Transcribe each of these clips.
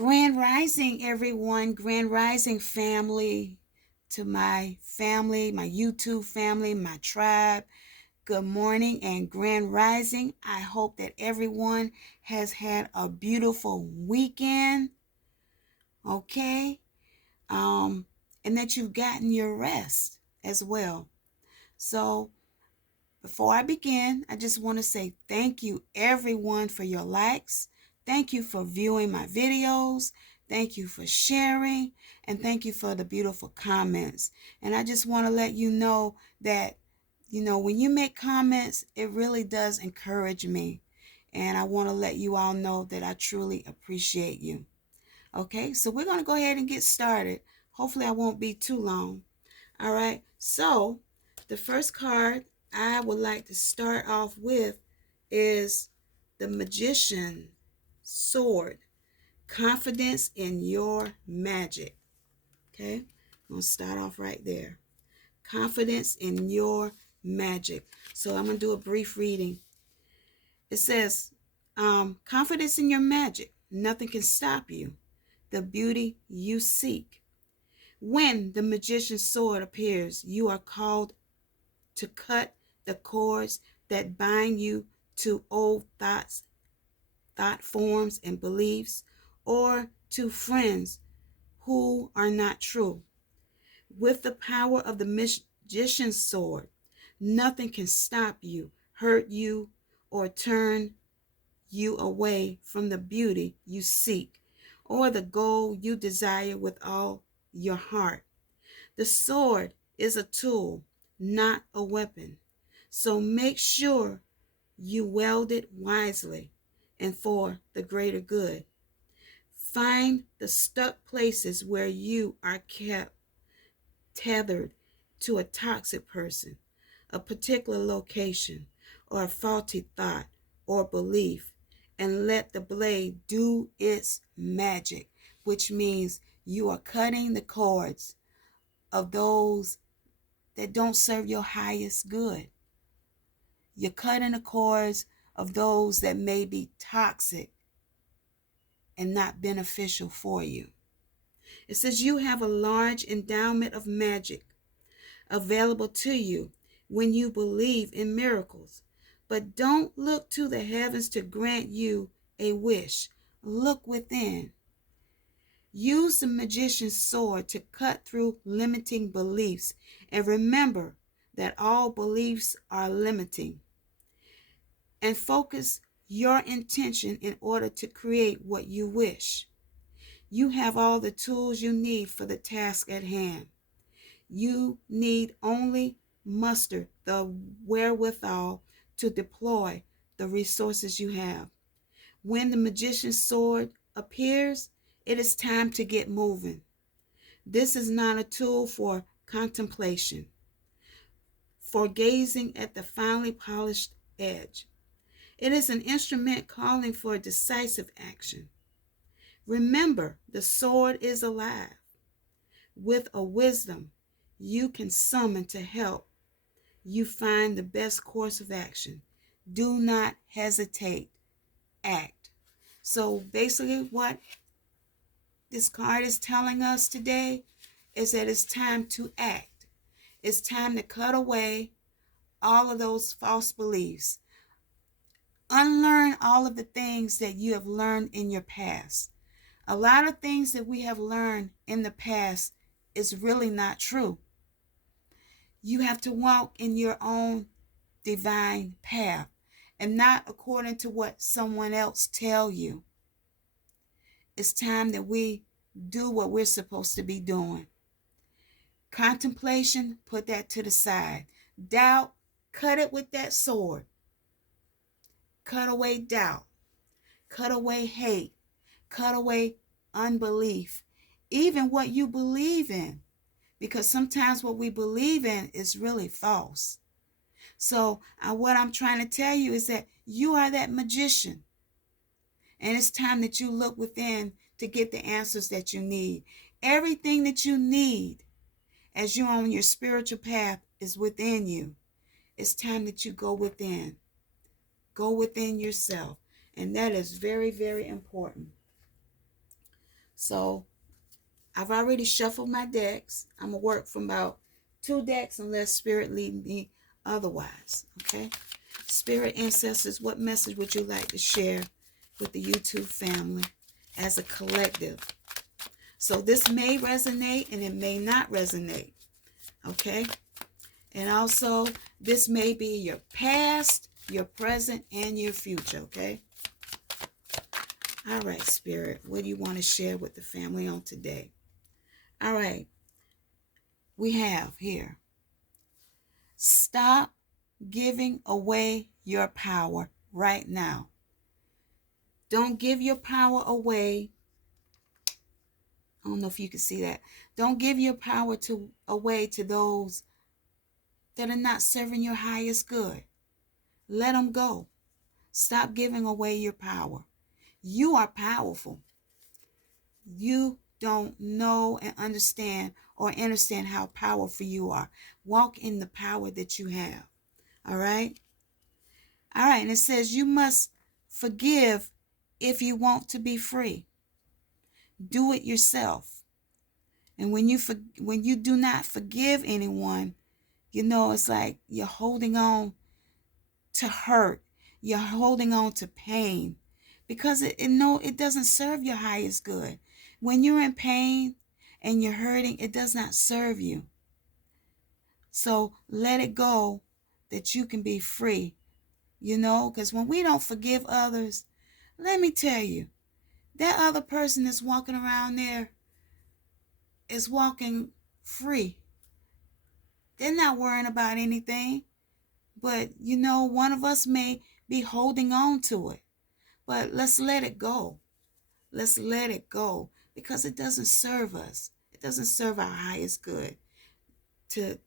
Grand Rising, everyone. Grand Rising family. To my family, my YouTube family, my tribe. Good morning and Grand Rising. I hope that everyone has had a beautiful weekend. Okay. Um, and that you've gotten your rest as well. So before I begin, I just want to say thank you everyone for your likes. Thank you for viewing my videos. Thank you for sharing. And thank you for the beautiful comments. And I just want to let you know that, when you make comments, it really does encourage me. And I want to let you all know that I truly appreciate you. Okay, so we're going to go ahead and get started. Hopefully I won't be too long. All right, so the first card I would like to start off with is the Magician Sword. Confidence in your magic. Okay, I'm going to start off right there. Confidence in your magic. So I'm going to do a brief reading. It says, confidence in your magic. Nothing can stop you. The beauty you seek. When the magician's sword appears, you are called to cut the cords that bind you to old thoughts, thought forms, and beliefs, or to friends who are not true. With the power of the magician's sword, nothing can stop you, hurt you, or turn you away from the beauty you seek or the goal you desire with all your heart. The sword is a tool, not a weapon. So make sure you wield it wisely and for the greater good. Find the stuck places where you are kept tethered to a toxic person, a particular location, or a faulty thought or belief, and let the blade do its magic, which means you are cutting the cords of those that don't serve your highest good. You're cutting the cords of those that may be toxic and not beneficial for you. It says you have a large endowment of magic available to you when you believe in miracles. But don't look to the heavens to grant you a wish. Look within. Use the magician's sword to cut through limiting beliefs. And remember that all beliefs are limiting. And focus your intention in order to create what you wish. You have all the tools you need for the task at hand. You need only muster the wherewithal to deploy the resources you have. When the magician's sword appears, it is time to get moving. This is not a tool for contemplation, for gazing at the finely polished edge. It is an instrument calling for decisive action. Remember, the sword is alive. With a wisdom you can summon to help you find the best course of action. Do not hesitate. Act. So basically what this card is telling us today is that it's time to act. It's time to cut away all of those false beliefs. Unlearn all of the things that you have learned in your past. A lot of things that we have learned in the past is really not true. You have to walk in your own divine path and not according to what someone else tell you. It's time that we do what we're supposed to be doing. Contemplation, put that to the side. Doubt, cut it with that sword. Cut away doubt. Cut away hate. Cut away unbelief. Even what you believe in. Because sometimes what we believe in is really false. So what I'm trying to tell you is that you are that magician. And it's time that you look within to get the answers that you need. Everything that you need as you're on your spiritual path is within you. It's time that you go within. Go within yourself. And that is very, very important. So I've already shuffled my decks. I'm going to work from about 2 decks unless Spirit lead me otherwise. Okay? Spirit ancestors, what message would you like to share with the YouTube family as a collective? So this may resonate and it may not resonate. Okay? And also, this may be your past, your present, and your future. Okay? All right, Spirit, what do you want to share with the family on today? All right. We have here, stop giving away your power right now. Don't give your power away. I don't know if you can see that. Don't give your power away to those that are not serving your highest good. Let them go. Stop giving away your power. You are powerful. You don't know and understand how powerful you are. Walk in the power that you have. All right? All right, and it says you must forgive if you want to be free. Do it yourself. And when you do not forgive anyone, it's like you're holding on to hurt. You're holding on to pain because it doesn't serve your highest good. When you're in pain and you're hurting, it does not serve you. So let it go that you can be free, because when we don't forgive others, let me tell you, that other person that's walking around there is walking free. They're not worrying about anything. But, one of us may be holding on to it. But let's let it go. Let's let it go because it doesn't serve us. It doesn't serve our highest good to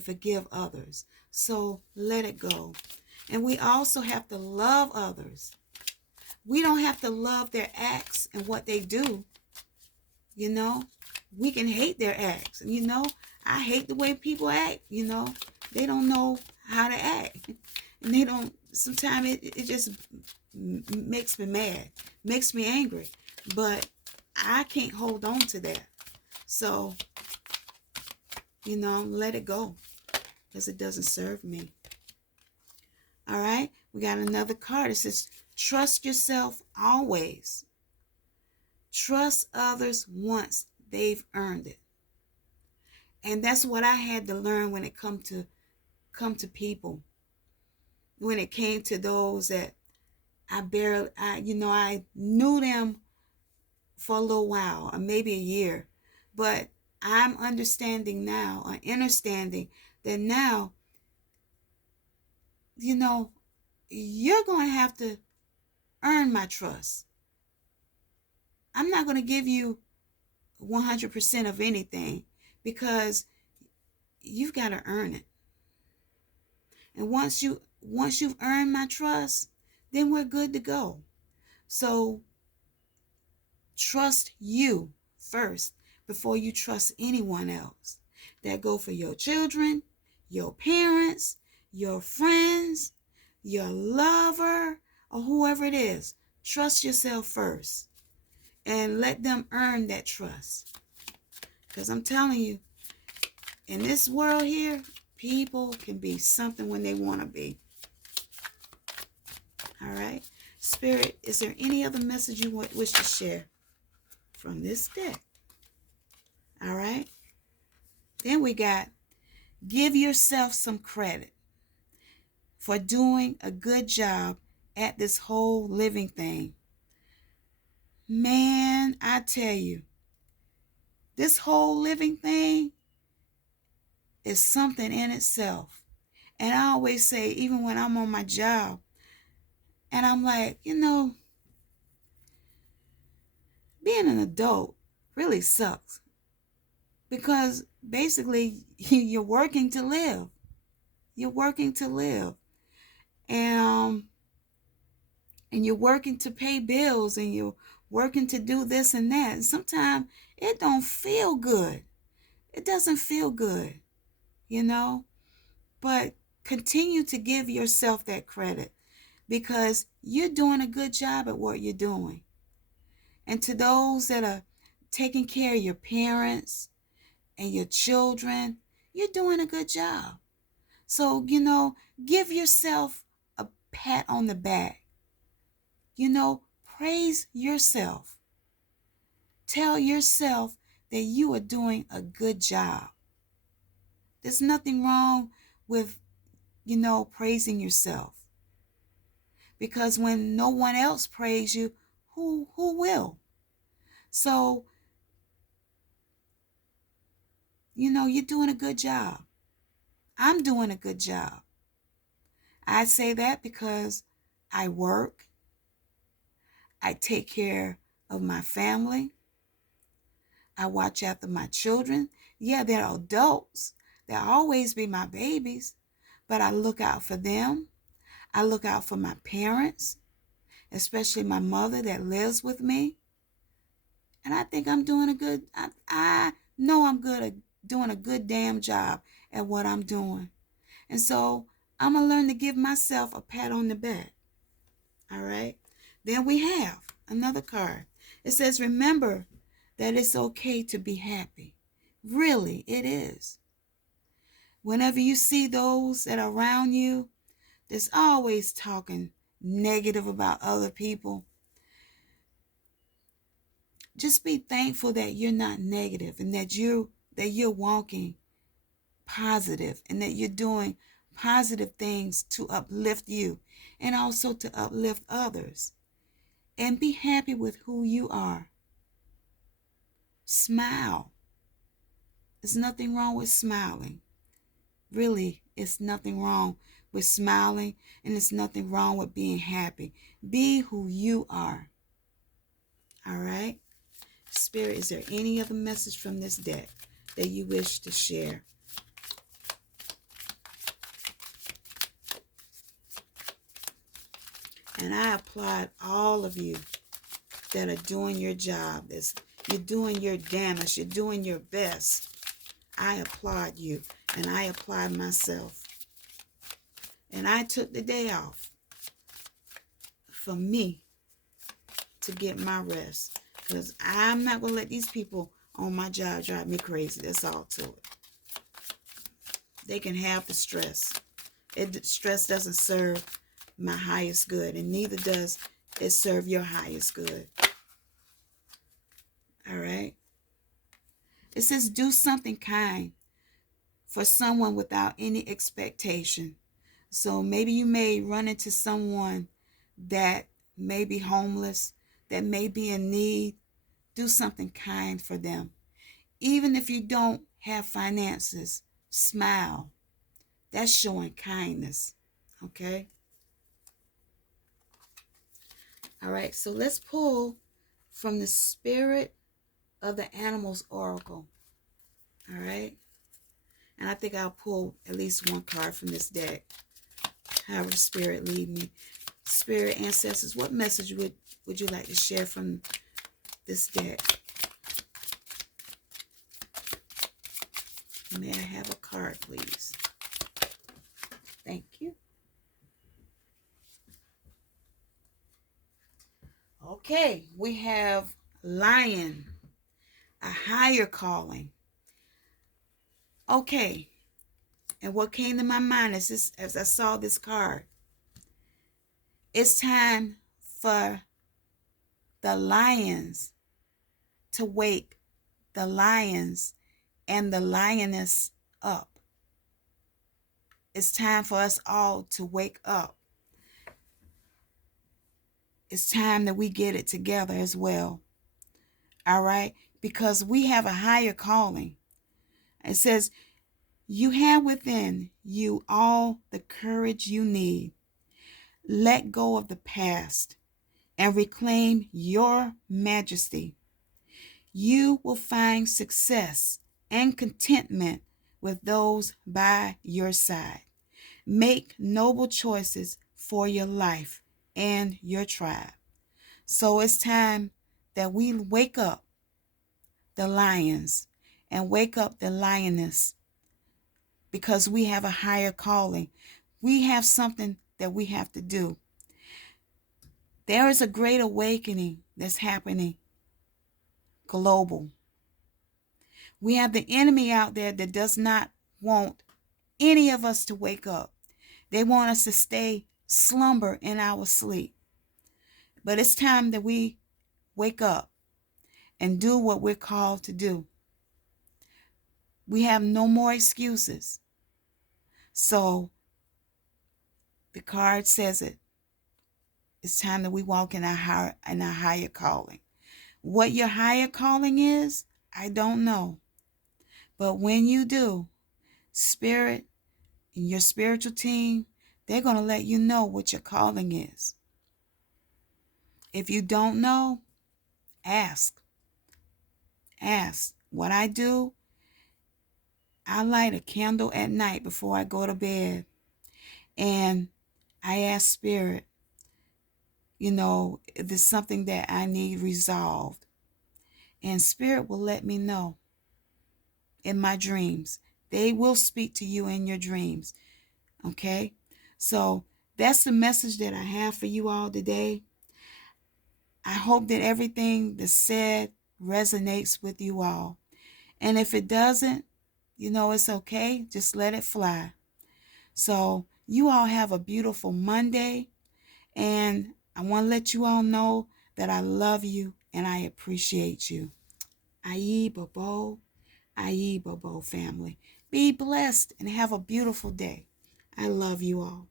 forgive others. So let it go. And we also have to love others. We don't have to love their acts and what they do. We can hate their acts. I hate the way people act. They don't know how to act. And they don't, sometimes it just makes me mad, makes me angry. But I can't hold on to that. So, let it go because it doesn't serve me. All right, we got another card. It says, trust yourself always. Trust others once they've earned it. And that's what I had to learn when it come to people. When it came to those that I knew them for a little while, or maybe a year. But I'm understanding now, or understanding that now, you're going to have to earn my trust. I'm not going to give you 100% of anything because you've got to earn it. And once you've earned my trust, then we're good to go. So trust you first before you trust anyone else. That go for your children, your parents, your friends, your lover, or whoever it is. Trust yourself first and let them earn that trust. Because I'm telling you, in this world here, people can be something when they want to be. All right. Spirit, is there any other message you wish to share from this deck? All right. Then we got, give yourself some credit for doing a good job at this whole living thing. Man, I tell you, this whole living thing is something in itself. And I always say, even when I'm on my job, and I'm like, being an adult really sucks. Because basically, you're working to live. You're working to live. And you're working to pay bills, and you're working to do this and that. And sometimes it don't feel good. It doesn't feel good, But continue to give yourself that credit because you're doing a good job at what you're doing. And to those that are taking care of your parents and your children, you're doing a good job. So, give yourself a pat on the back. Praise yourself. Tell yourself that you are doing a good job. There's nothing wrong with, praising yourself. Because when no one else praise you, who will? So, you're doing a good job. I'm doing a good job. I say that because I work. I take care of my family. I watch after my children. Yeah, they're adults. They'll always be my babies, but I look out for them. I look out for my parents, especially my mother that lives with me. And I think I'm doing I know I'm good at doing a good damn job at what I'm doing. And so I'm going to learn to give myself a pat on the back. All right. Then we have another card. It says, remember that it's okay to be happy. Really, it is. Whenever you see those that are around you that's always talking negative about other people, just be thankful that you're not negative and that you're walking positive and that you're doing positive things to uplift you and also to uplift others. And be happy with who you are. Smile. There's nothing wrong with smiling. Really, it's nothing wrong with smiling, and there's nothing wrong with being happy. Be who you are. All right? Spirit, is there any other message from this deck that you wish to share? And I applaud all of you that are doing your job. You're doing your damnest. You're doing your best. I applaud you, and I applaud myself. And I took the day off for me to get my rest, because I'm not going to let these people on my job drive me crazy. That's all to it. They can have the stress. Stress doesn't serve my highest good, and neither does it serve your highest good. All right? It says, do something kind for someone without any expectation. So maybe you may run into someone that may be homeless, that may be in need. Do something kind for them. Even if you don't have finances, smile. That's showing kindness. Okay? All right, so let's pull from the Spirit of the Animals Oracle. All right? And I think I'll pull at least one card from this deck. However Spirit lead me. Spirit ancestors, what message would you like to share from this deck? May I have a card, please? Thank you. Okay, we have Lion, a higher calling. Okay, and what came to my mind is this, as I saw this card. It's time for the lions to wake the lions and the lioness up. It's time for us all to wake up. It's time that we get it together as well. All right? Because we have a higher calling. It says, you have within you all the courage you need. Let go of the past and reclaim your majesty. You will find success and contentment with those by your side. Make noble choices for your life and your tribe. So it's time that we wake up the lions and wake up the lioness, because we have a higher calling. We have something that we have to do. There is a great awakening that's happening global. We have the enemy out there that does not want any of us to wake up. They want us to stay slumber in our sleep. But it's time that we wake up and do what we're called to do. We have no more excuses. So the card says it. It's time that we walk in our higher calling. What your higher calling is, I don't know. But when you do, Spirit and your spiritual team, they're going to let you know what your calling is. If you don't know, ask. Ask. What I do, I light a candle at night before I go to bed. And I ask Spirit, if there's something that I need resolved. And Spirit will let me know in my dreams. They will speak to you in your dreams. Okay? So that's the message that I have for you all today. I hope that everything that's said resonates with you all. And if it doesn't, it's okay. Just let it fly. So you all have a beautiful Monday. And I want to let you all know that I love you and I appreciate you. Aye, Bobo. Aye, Bobo family. Be blessed and have a beautiful day. I love you all.